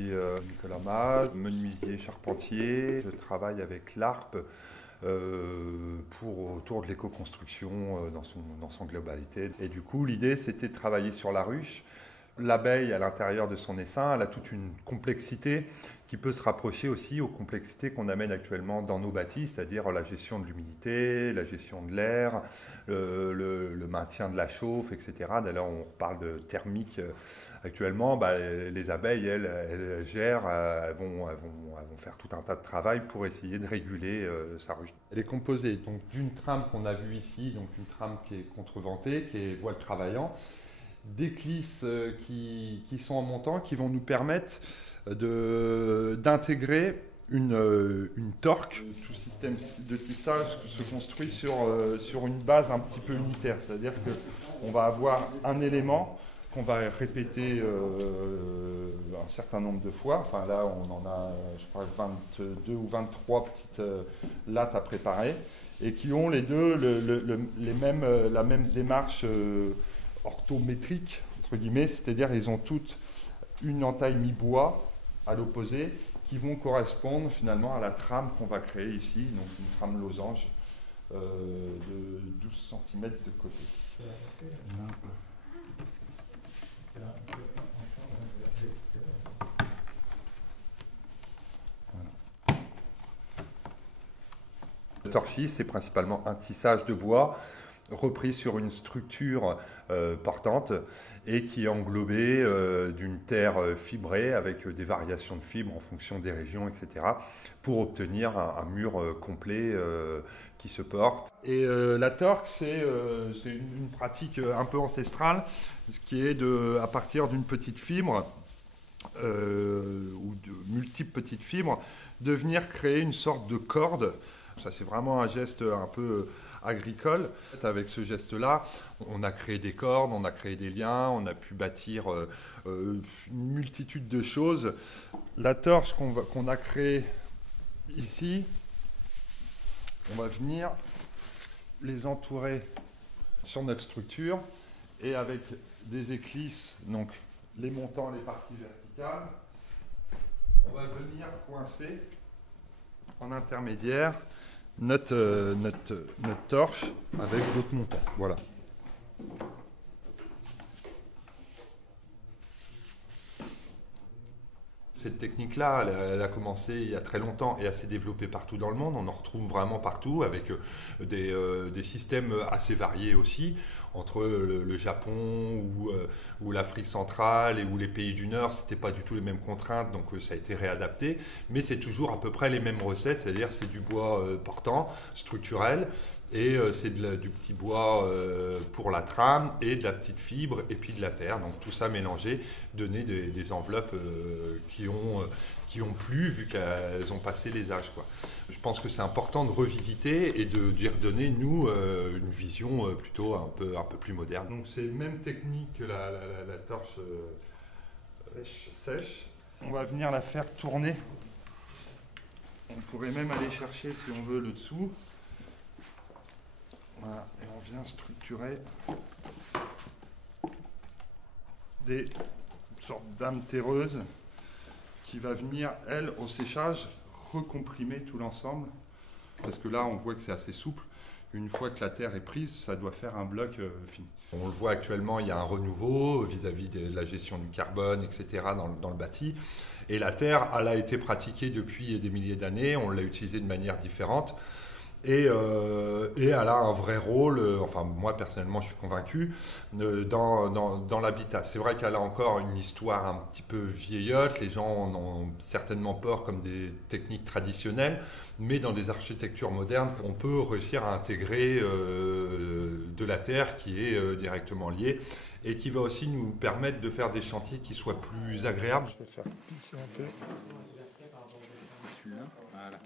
suis Nicolas Maz, menuisier charpentier. Je travaille avec l'ARP autour de l'éco-construction dans son globalité. Et du coup, l'idée, c'était de travailler sur la ruche. L'abeille, à l'intérieur de son essaim, elle a toute une complexité qui peut se rapprocher aussi aux complexités qu'on amène actuellement dans nos bâtis, c'est-à-dire la gestion de l'humidité, la gestion de l'air, le maintien de la chauffe, etc. D'ailleurs, on parle de thermique actuellement. Les abeilles, elles gèrent, elles vont faire tout un tas de travail pour essayer de réguler sa ruche. Elle est composée donc d'une trame qu'on a vue ici, donc une trame qui est contreventée, qui est voile travaillant, d'éclisses qui sont en montant, qui vont nous permettre d'intégrer une torque. Tout système de tissage se construit sur une base un petit peu unitaire, c'est-à-dire qu'on va avoir un élément qu'on va répéter un certain nombre de fois. Enfin là, on en a, je crois, 22 ou 23 petites lattes à préparer et qui ont les deux la même démarche orthométrique, entre guillemets, c'est-à-dire ils ont toutes une entaille mi-bois à l'opposé qui vont correspondre finalement à la trame qu'on va créer ici, donc une trame losange de 12 cm de côté. Le torchis, c'est principalement un tissage de bois repris sur une structure portante et qui est englobée d'une terre fibrée avec des variations de fibres en fonction des régions, etc., pour obtenir un mur complet qui se porte. Et la torque, c'est une pratique un peu ancestrale, qui est à partir d'une petite fibre ou de multiples petites fibres, de venir créer une sorte de corde. Ça, c'est vraiment un geste un peu agricole. Avec ce geste-là, on a créé des cordes, on a créé des liens, on a pu bâtir une multitude de choses. La torche qu'on a créée ici, on va venir les entourer sur notre structure et avec des éclisses, donc les montants, les parties verticales, on va venir coincer en intermédiaire notre torche avec d'autres montants. Voilà. Cette technique-là, elle a commencé il y a très longtemps et assez développée partout dans le monde. On en retrouve vraiment partout avec des systèmes assez variés aussi, entre le Japon ou l'Afrique centrale ou les pays du Nord. C'était pas du tout les mêmes contraintes, donc ça a été réadapté. Mais c'est toujours à peu près les mêmes recettes, c'est-à-dire c'est du bois portant, structurel, et c'est du petit bois pour la trame et de la petite fibre et puis de la terre. Donc tout ça mélangé, donner des enveloppes qui ont plu vu qu'elles ont passé les âges, quoi. Je pense que c'est important de revisiter et de lui redonner, nous, une vision plutôt un peu plus moderne. Donc c'est la même technique que la torche sèche. On va venir la faire tourner. On pourrait même aller chercher, si on veut, le dessous. Voilà, et on vient structurer des sortes d'âmes terreuses qui va venir, elle, au séchage, recomprimer tout l'ensemble. Parce que là, on voit que c'est assez souple. Une fois que la terre est prise, ça doit faire un bloc fini. On le voit actuellement, il y a un renouveau vis-à-vis de la gestion du carbone, etc. dans le bâti. Et la terre, elle a été pratiquée depuis des milliers d'années. On l'a utilisée de manière différente. Et elle a un vrai rôle, enfin moi personnellement je suis convaincu, dans l'habitat. C'est vrai qu'elle a encore une histoire un petit peu vieillotte, les gens en ont certainement peur comme des techniques traditionnelles, mais dans des architectures modernes, on peut réussir à intégrer de la terre qui est directement liée et qui va aussi nous permettre de faire des chantiers qui soient plus agréables. Je vais faire glisser un peu. Voilà.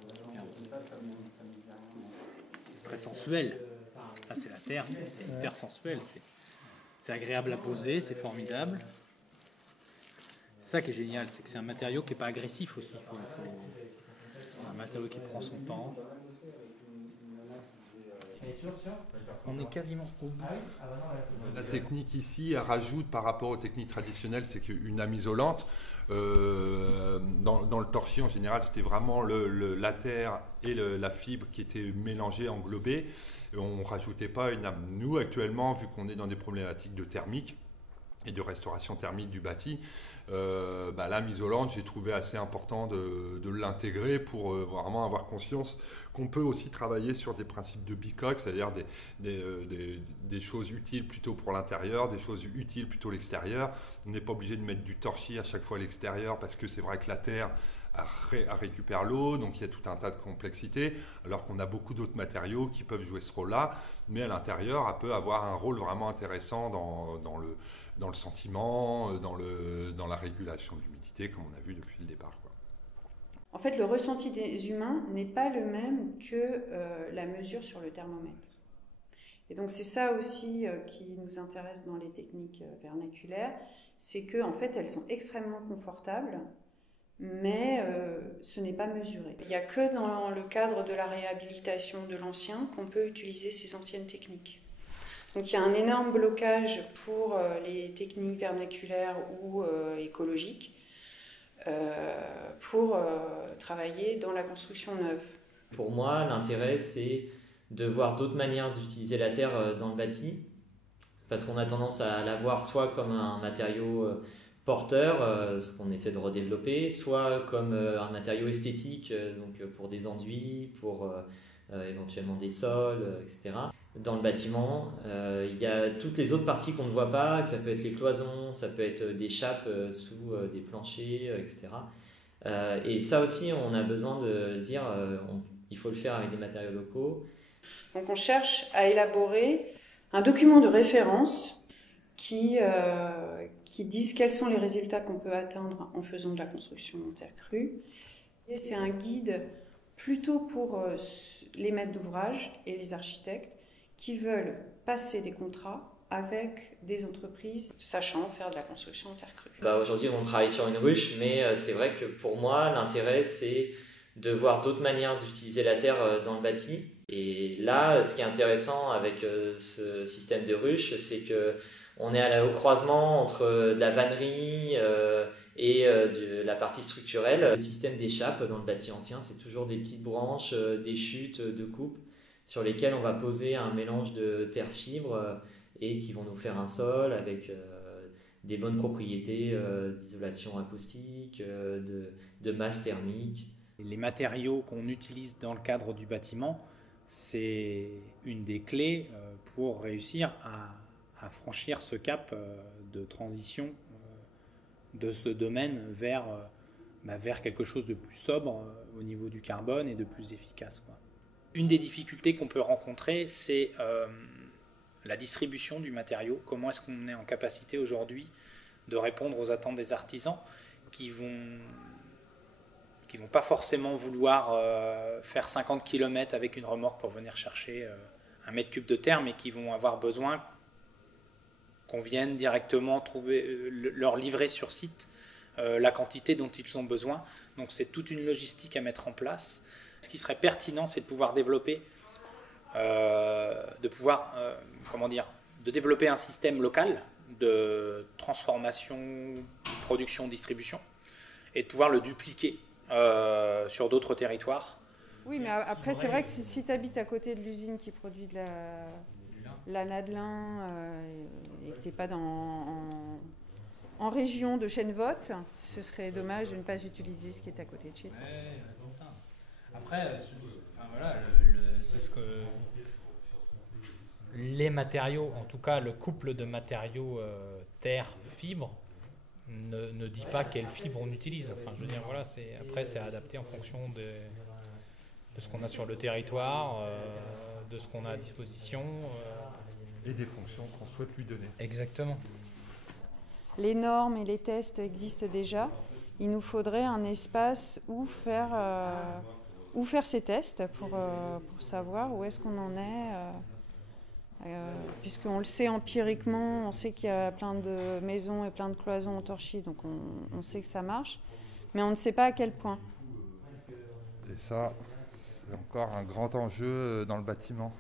Très sensuel. Ah, c'est la terre, c'est hyper sensuel. C'est agréable à poser, c'est formidable. C'est ça qui est génial, c'est que c'est un matériau qui n'est pas agressif aussi. C'est un matériau qui prend son temps. On est quasiment au bout. La technique ici, elle rajoute par rapport aux techniques traditionnelles, c'est qu'une âme isolante, dans le torchis en général, c'était vraiment la terre et la fibre qui étaient mélangées, englobées. Et on ne rajoutait pas une âme. Nous, actuellement, vu qu'on est dans des problématiques de thermique et de restauration thermique du bâti, l'âme isolante, j'ai trouvé assez important de l'intégrer pour vraiment avoir conscience qu'on peut aussi travailler sur des principes de bicoque, c'est-à-dire des choses utiles plutôt pour l'intérieur, des choses utiles plutôt l'extérieur. On n'est pas obligé de mettre du torchis à chaque fois à l'extérieur parce que c'est vrai que la terre récupère l'eau, donc il y a tout un tas de complexités, alors qu'on a beaucoup d'autres matériaux qui peuvent jouer ce rôle-là, mais à l'intérieur, elle peut avoir un rôle vraiment intéressant dans le sentiment, dans la régulation de l'humidité, comme on a vu depuis le départ, quoi. En fait, le ressenti des humains n'est pas le même que la mesure sur le thermomètre. Et donc c'est ça aussi qui nous intéresse dans les techniques vernaculaires, c'est qu'en fait elles sont extrêmement confortables, mais ce n'est pas mesuré. Il n'y a que dans le cadre de la réhabilitation de l'ancien qu'on peut utiliser ces anciennes techniques. Donc il y a un énorme blocage pour les techniques vernaculaires ou écologiques pour travailler dans la construction neuve. Pour moi, l'intérêt, c'est de voir d'autres manières d'utiliser la terre dans le bâti, parce qu'on a tendance à la voir soit comme un matériau porteur, ce qu'on essaie de redévelopper, soit comme un matériau esthétique, donc pour des enduits, pour éventuellement des sols, etc. Dans le bâtiment, il y a toutes les autres parties qu'on ne voit pas, que ça peut être les cloisons, ça peut être des chapes sous des planchers, etc. Et ça aussi, on a besoin de se dire, il faut le faire avec des matériaux locaux. Donc on cherche à élaborer un document de référence qui disent quels sont les résultats qu'on peut atteindre en faisant de la construction en terre crue. Et c'est un guide plutôt pour les maîtres d'ouvrage et les architectes qui veulent passer des contrats avec des entreprises sachant faire de la construction en terre crue. Aujourd'hui, on travaille sur une ruche, mais c'est vrai que pour moi, l'intérêt, c'est de voir d'autres manières d'utiliser la terre dans le bâti. Et là, ce qui est intéressant avec ce système de ruche, c'est que on est au croisement entre de la vannerie et de la partie structurelle. Le système d'échappe dans le bâti ancien, c'est toujours des petites branches, des chutes de coupe sur lesquelles on va poser un mélange de terre-fibre et qui vont nous faire un sol avec des bonnes propriétés d'isolation acoustique, de masse thermique. Les matériaux qu'on utilise dans le cadre du bâtiment, c'est une des clés pour réussir à franchir ce cap de transition de ce domaine vers quelque chose de plus sobre au niveau du carbone et de plus efficace, quoi. Une des difficultés qu'on peut rencontrer, c'est la distribution du matériau. Comment est-ce qu'on est en capacité aujourd'hui de répondre aux attentes des artisans qui vont pas forcément vouloir faire 50 km avec une remorque pour venir chercher 1 mètre cube de terre, mais qui vont avoir besoin qu'on vienne directement leur livrer sur site la quantité dont ils ont besoin. Donc c'est toute une logistique à mettre en place. Ce qui serait pertinent, c'est de pouvoir développer, de développer un système local de transformation, production, distribution, et de pouvoir le dupliquer sur d'autres territoires. Oui, mais après, c'est vrai que si tu habites à côté de l'usine qui produit de la nadelin et que tu n'es pas en région de Chênevotte, ce serait dommage de ne pas utiliser ce qui est à côté de chez toi. Ouais, c'est ça. Après, c'est ce que les matériaux, en tout cas le couple de matériaux terre-fibre, ne dit pas quelle fibre on utilise. Enfin, je veux dire, voilà, après c'est adapté en fonction de ce qu'on a sur le territoire, de ce qu'on a à disposition. Et des fonctions qu'on souhaite lui donner. Exactement. Les normes et les tests existent déjà. Il nous faudrait un espace où faire ces tests pour savoir où est-ce qu'on en est. Puisqu'on le sait empiriquement, on sait qu'il y a plein de maisons et plein de cloisons en torchis, donc on sait que ça marche, mais on ne sait pas à quel point. Et ça, c'est encore un grand enjeu dans le bâtiment.